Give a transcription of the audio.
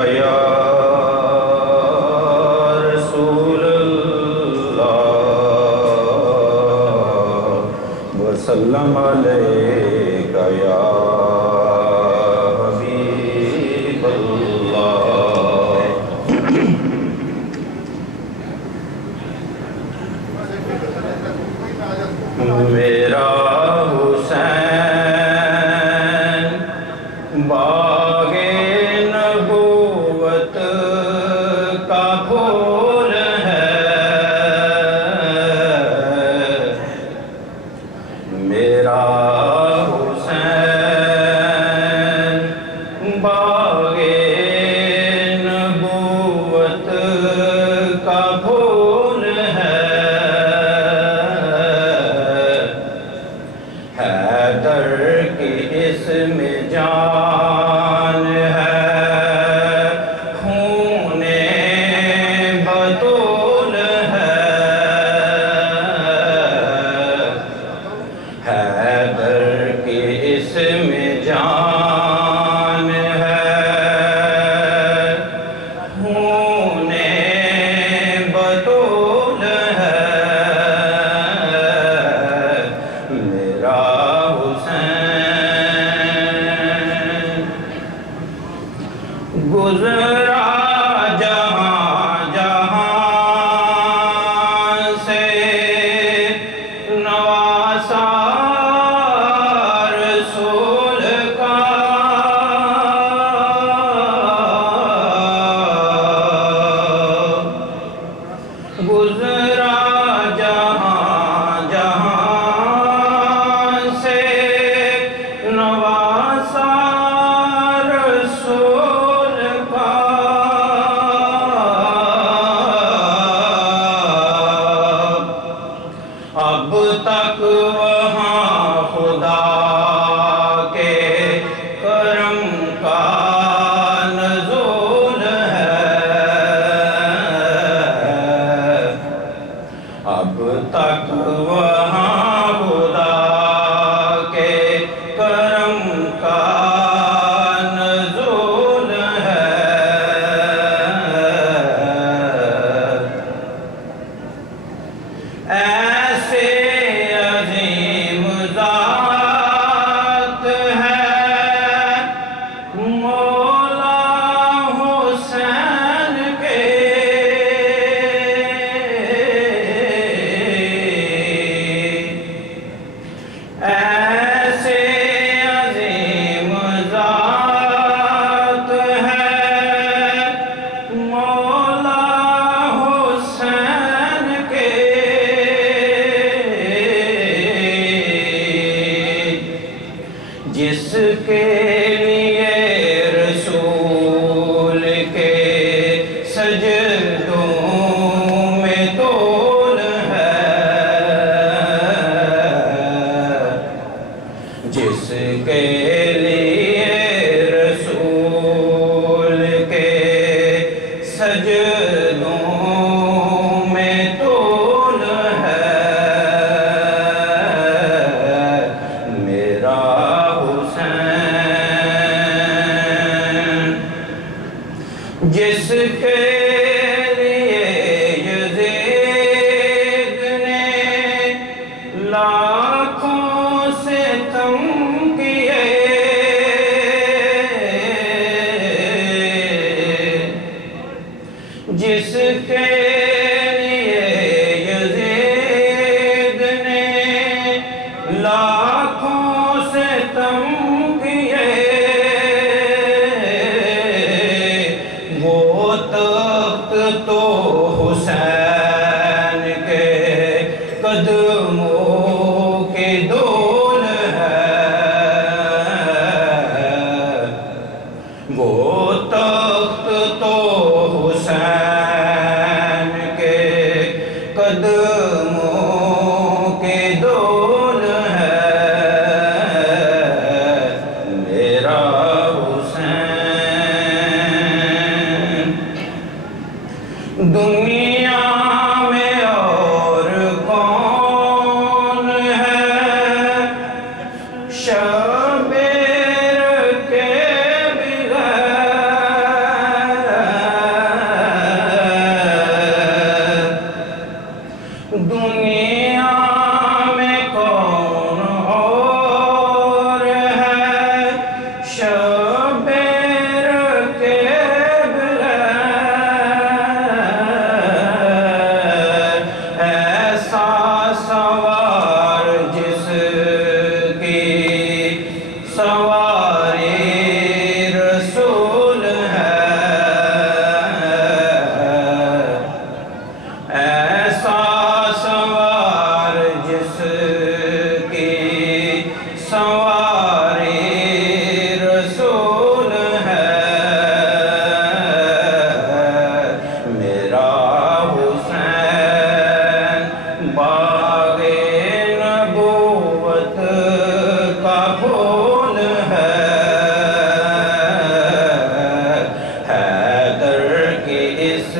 یا رسول اللہ وسلم علیک یا حبیب اللہ۔ میرا حسین باغ نبوت کا پھول ہے، میرا حسین باغ نبوت کا پھول ہے، حیدر کی اس میں جان ہے، خون بطول ہے، حیدر کی اس میں جان ہے، خون بطول ہے، میرا گزرا جہاں جہاں سے نواسا رسول کا، گزرا جہاں جہاں سے نواسا اب تک وہاں خدا کے کرم کا نزول ہے، اب تک وہاں خدا کے کرم کا نزول ہے، ایسے عظیم ذات ہے مولا حسین کے، ایسے عظیم ذات ہے مولا حسین کے، جس کے لیے رسول کے سجدوں میں طول ہے، جس کے لیے رسول کے سجدوں میں طول ہے، میرا جس کے لیے یزید نے لاکھوں ستم کیے، جس کے لیے یزید نے لاکھوں ستم کیے، وہ تخت تو حسین کے قدموں کے دول ہے، وہ تخت تو حسین اس